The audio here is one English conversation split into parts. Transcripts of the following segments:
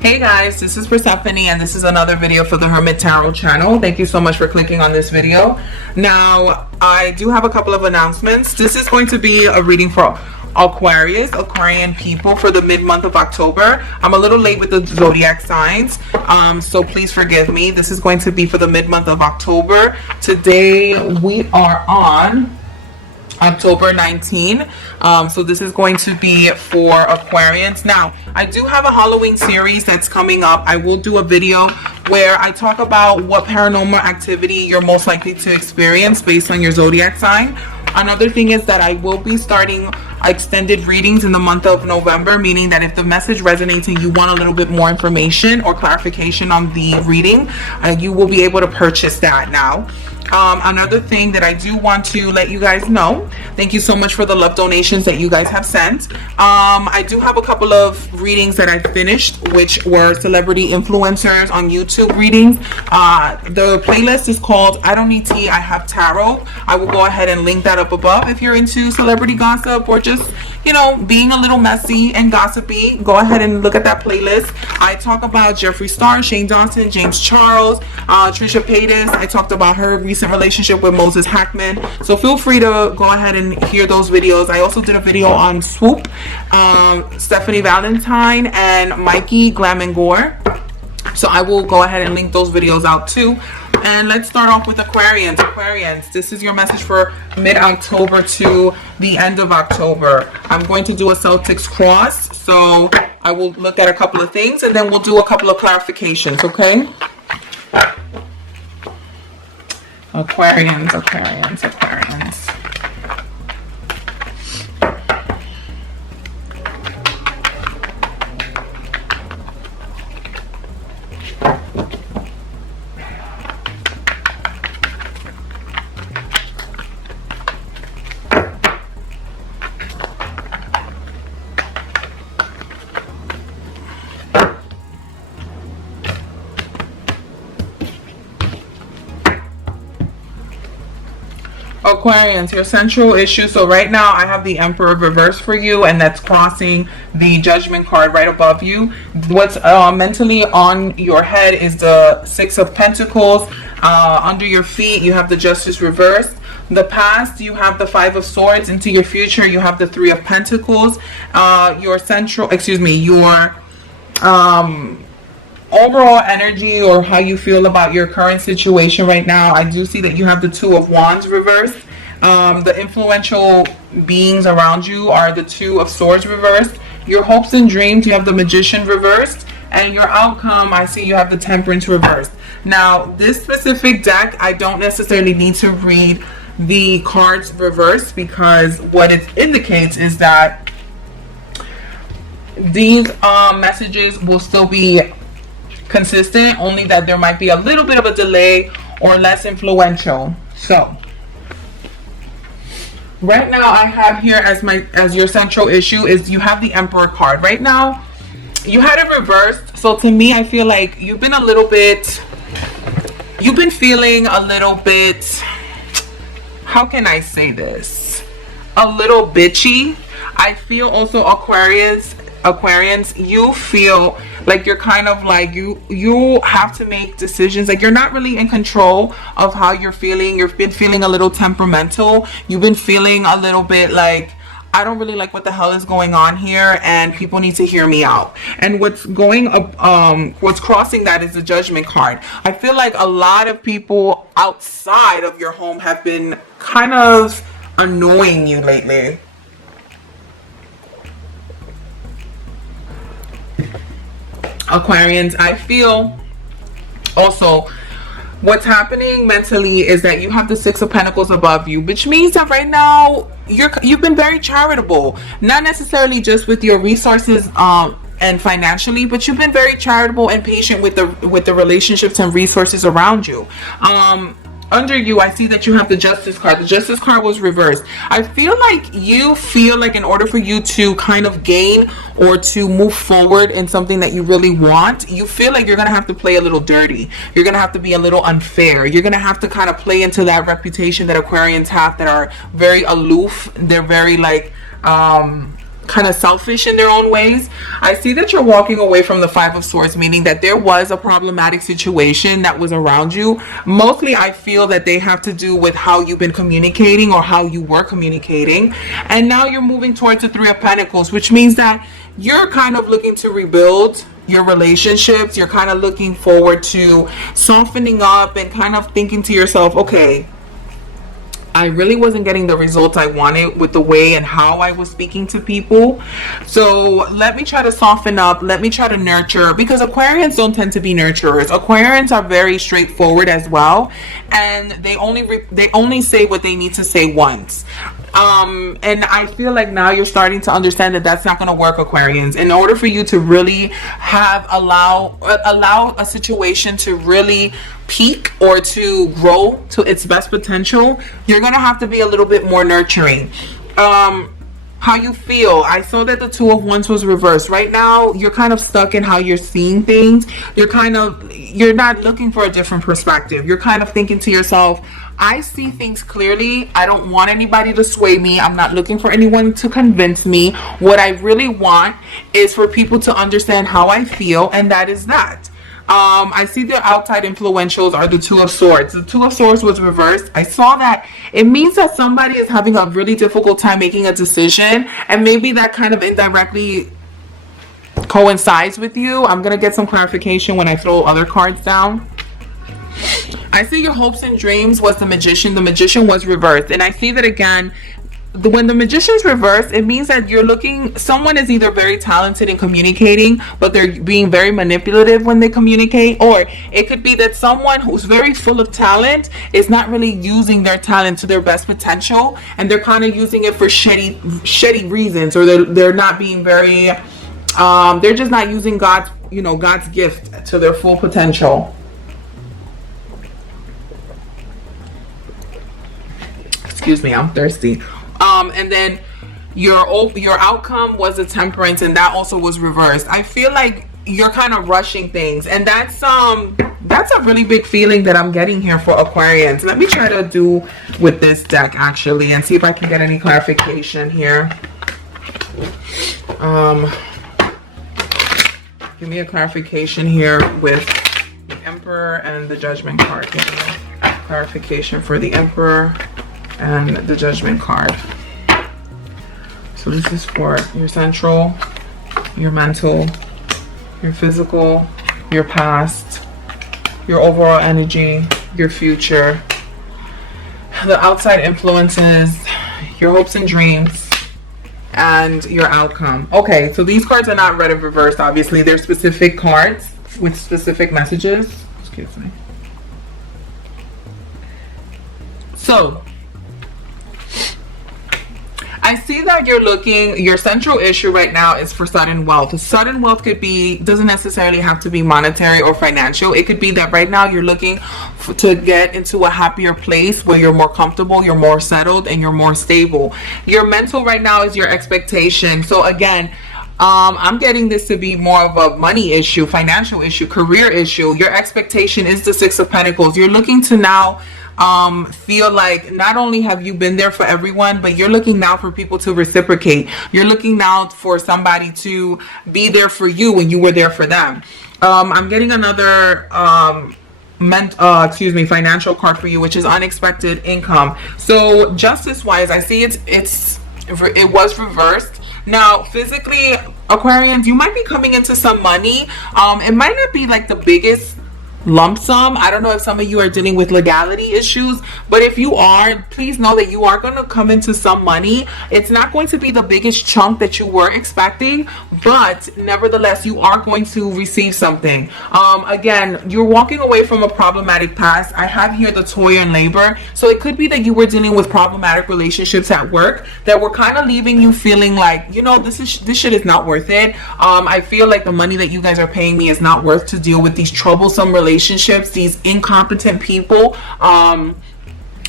Hey guys, this is Persephone and this is another video for the Hermit Tarot channel. Thank you so much for clicking on this video. Now, I do have a couple of announcements. This is going to be a reading for Aquarian people for the mid-month of October. I'm a little late with the Zodiac signs, so please forgive me. This is going to be for the mid-month of October. Today we are on October 19. So this is going to be for Aquarians. Now, I do have a Halloween series that's coming up. I will do a video where I talk about what paranormal activity you're most likely to experience based on your zodiac sign. Another thing is that I will be starting extended readings in the month of November, meaning that if the message resonates and you want a little bit more information or clarification on the reading, you will be able to purchase that now. Another thing that I do want to let you guys know, thank you so much for the love donations that you guys have sent. I do have a couple of readings that I finished, which were celebrity influencers on YouTube readings. The playlist is called I Don't Need Tea, I Have Tarot. I will go ahead and link that up above. If you're into celebrity gossip or just, you know, being a little messy and gossipy, go ahead and look at that playlist. I talk about Jeffree Star, Shane Dawson, James Charles, Trisha Paytas. I talked about her recent relationship with Moses Hackman, so feel free to go ahead and hear those videos. I also did a video on Swoop, Stephanie Valentine, and Mikey Glam and Gore, so I will go ahead and link those videos out too. And let's start off with Aquarians, this is your message for mid-October to the end of October. I'm going to do a Celtics cross, so I will look at a couple of things and then we'll do a couple of clarifications, okay? Aquarians. Aquarians, your central issue. So right now I have the Emperor reverse for you, and that's crossing the Judgment card right above you. What's mentally on your head is the Six of Pentacles. Under your feet you have the Justice reversed. The past, you have the Five of Swords. Into your future, you have the Three of Pentacles. Your overall energy, or how you feel about your current situation right now, I do see that you have the Two of Wands reversed. The influential beings around you are the Two of Swords reversed. Your hopes and dreams, you have the Magician reversed. And your outcome, I see you have the Temperance reversed. Now, this specific deck, I don't necessarily need to read the cards reversed, because what it indicates is that these messages will still be consistent, only that there might be a little bit of a delay or less influential. So right now I have here as your central issue is you have the Emperor card. Right now you had it reversed, so to me I feel like you've been feeling a little bit, how can I say this, a little bitchy. I feel also Aquarians, you feel like you're kind of like you have to make decisions, like you're not really in control of how you're feeling. You've been feeling a little temperamental. You've been feeling a little bit like, I don't really like what the hell is going on here, and people need to hear me out. And what's crossing that is the Judgment card. I feel like a lot of people outside of your home have been kind of annoying you lately. Aquarians, I feel also what's happening mentally is that you have the Six of Pentacles above you, which means that right now you've been very charitable, not necessarily just with your resources and financially, but you've been very charitable and patient with the relationships and resources around you. Under you, I see that you have the Justice card. The Justice card was reversed. I feel like you feel like in order for you to kind of gain or to move forward in something that you really want, you feel like you're going to have to play a little dirty. You're going to have to be a little unfair. You're going to have to kind of play into that reputation that Aquarians have, that are very aloof. They're very like kind of selfish in their own ways. I see that you're walking away from the Five of Swords, meaning that there was a problematic situation that was around you. Mostly I feel that they have to do with how you've been communicating or how you were communicating. And now you're moving towards the Three of Pentacles, which means that you're kind of looking to rebuild your relationships. You're kind of looking forward to softening up and kind of thinking to yourself, okay, I really wasn't getting the results I wanted with the way and how I was speaking to people. So let me try to soften up. Let me try to nurture, because Aquarians don't tend to be nurturers. Aquarians are very straightforward as well, and they only say what they need to say once. And I feel like now you're starting to understand that that's not going to work, Aquarians. In order for you to really allow a situation to really peak or to grow to its best potential, you're going to have to be a little bit more nurturing. How you feel. I saw that the Two of Wands was reversed. Right now, you're kind of stuck in how you're seeing things. You're not looking for a different perspective. You're kind of thinking to yourself, I see things clearly. I don't want anybody to sway me. I'm not looking for anyone to convince me. What I really want is for people to understand how I feel, and that is that. I see the outside influentials are the Two of Swords. The Two of Swords was reversed. I saw that. It means that somebody is having a really difficult time making a decision, and maybe that kind of indirectly coincides with you. I'm going to get some clarification when I throw other cards down. I see your hopes and dreams was the Magician. The Magician was reversed. And I see that again, when the Magician's reversed, it means that someone is either very talented in communicating, but they're being very manipulative when they communicate. Or it could be that someone who's very full of talent is not really using their talent to their best potential, and they're kind of using it for shitty reasons, or they're not being very, they're just not using God's gift to their full potential. Excuse me, I'm thirsty. And then your outcome was a Temperance, and that also was reversed. I feel like you're kind of rushing things, and that's a really big feeling that I'm getting here for Aquarians. Let me try to do with this deck actually and see if I can get any clarification here. Give me a clarification here with the Emperor and the Judgment card. Give me a clarification for the Emperor and the Judgment card. So this is for your central, your mental, your physical, your past, your overall energy, your future, the outside influences, your hopes and dreams, and your outcome. Okay, so these cards are not read in reverse, obviously. They're specific cards with specific messages. Excuse me. So I see that your central issue right now is for sudden wealth. Sudden wealth doesn't necessarily have to be monetary or financial. It could be that right now you're looking to get into a happier place where you're more comfortable, you're more settled, and you're more stable. Your mental right now is your expectation. So again, I'm getting this to be more of a money issue, financial issue, career issue. Your expectation is the Six of Pentacles. You're looking to now feel like not only have you been there for everyone, but you're looking now for people to reciprocate. You're looking now for somebody to be there for you when you were there for them. I'm getting another financial card for you, which is unexpected income. So justice wise, I see it was reversed. Now physically, Aquarians, you might be coming into some money. It might not be like the biggest lump sum. I don't know if some of you are dealing with legality issues, but if you are, please know that you are going to come into some money. It's not going to be the biggest chunk that you were expecting, but nevertheless you are going to receive something. Again, you're walking away from a problematic past. I have here the Toy and Labor, so it could be that you were dealing with problematic relationships at work that were kind of leaving you feeling like, this shit is not worth it. I feel like the money that you guys are paying me is not worth to deal with these troublesome relationships, these incompetent people.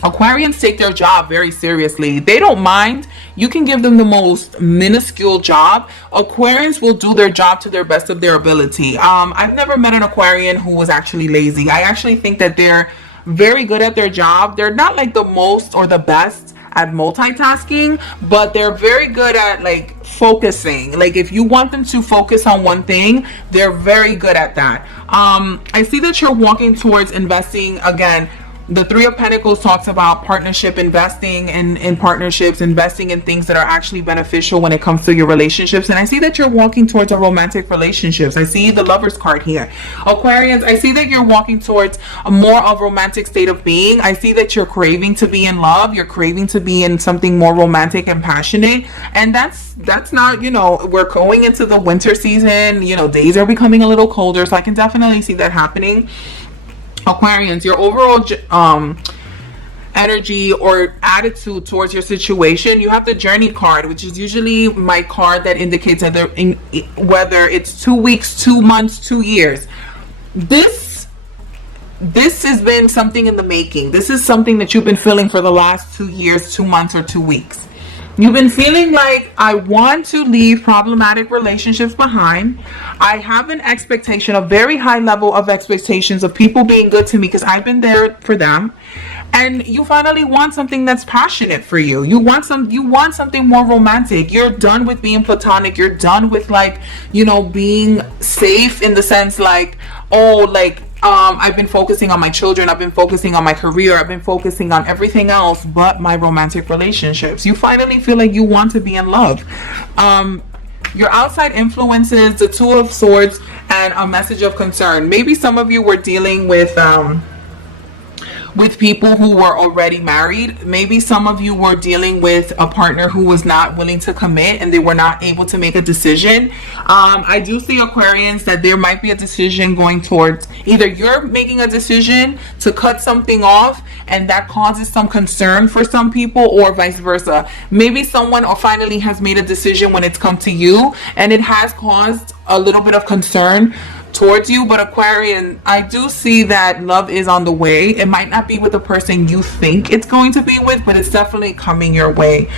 Aquarians take their job very seriously. They don't mind. You can give them the most minuscule job. Aquarians will do their job to their best of their ability. I've never met an Aquarian who was actually lazy. I actually think that they're very good at their job. They're not like the most or the best at multitasking, but they're very good at like focusing. Like if you want them to focus on one thing, they're very good at that. I see that you're walking towards investing again. The Three of Pentacles talks about partnership, investing in partnerships, investing in things that are actually beneficial when it comes to your relationships. And I see that you're walking towards a romantic relationships. I see the Lovers card here. Aquarians, I see that you're walking towards a more of romantic state of being. I see that you're craving to be in love. You're craving to be in something more romantic and passionate. And that's not, you know, we're going into the winter season. You know, days are becoming a little colder. So I can definitely see that happening. Aquarians, your overall energy or attitude towards your situation, you have the Journey card, which is usually my card that indicates whether it's 2 weeks, 2 months, 2 years. This has been something in the making. This is something that you've been feeling for the last 2 years, 2 months, or 2 weeks. You've been feeling like, I want to leave problematic relationships behind. I have an expectation, a very high level of expectations of people being good to me because I've been there for them. And you finally want something that's passionate for you. You want something more romantic. You're done with being platonic. You're done with like, you know, being safe in the sense like, oh, like, I've been focusing on my children, I've been focusing on my career, I've been focusing on everything else but my romantic relationships. You finally feel like you want to be in love. Your outside influences, the Two of Swords, and a message of concern. Maybe some of you were dealing with people who were already married. Maybe some of you were dealing with a partner who was not willing to commit and they were not able to make a decision. I do see, Aquarians, that there might be a decision going towards either you're making a decision to cut something off and that causes some concern for some people, or vice versa. Maybe someone finally has made a decision when it's come to you and it has caused a little bit of concern towards you. But Aquarian, I do see that love is on the way. It might not be with the person you think it's going to be with, but it's definitely coming your way.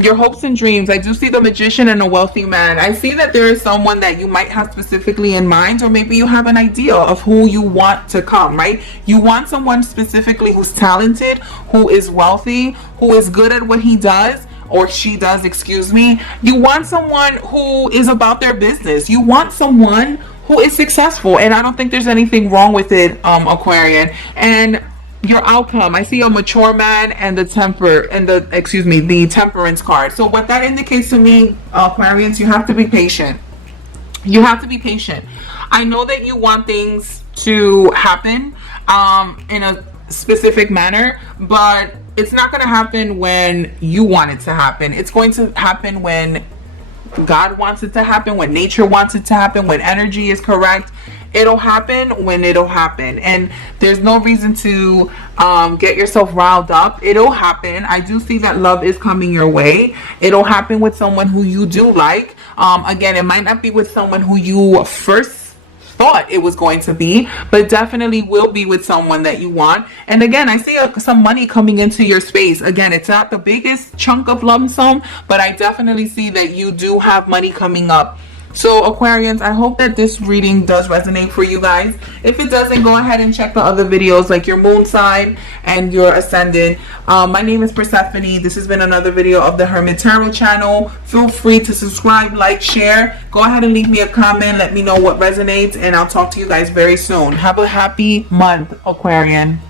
Your hopes and dreams, I do see the Magician and a wealthy man. I see that there is someone that you might have specifically in mind, or maybe you have an idea of who you want to come, right? You want someone specifically who's talented, who is wealthy, who is good at what he does, or she does, excuse me. You want someone who is about their business. You want someone who is successful, and I don't think there's anything wrong with it, Aquarian. And your outcome, I see a mature man and the temperance card. So what that indicates to me, Aquarians, you have to be patient. You have to be patient. I know that you want things to happen in a specific manner, but it's not going to happen when you want it to happen. It's going to happen when God wants it to happen, when nature wants it to happen, when energy is correct. It'll happen when it'll happen, and there's no reason to get yourself riled up. It'll happen. I do see that love is coming your way. It'll happen with someone who you do like. Again, it might not be with someone who you first thought it was going to be, but definitely will be with someone that you want. And again, I see some money coming into your space. Again, it's not the biggest chunk of lump sum, but I definitely see that you do have money coming up. So Aquarians, I hope that this reading does resonate for you guys. If it doesn't, go ahead and check the other videos like your moon sign and your ascendant. My name is Persephone. This has been another video of the Hermit Tarot channel. Feel free to subscribe, like, share. Go ahead and leave me a comment. Let me know what resonates, and I'll talk to you guys very soon. Have a happy month, Aquarian.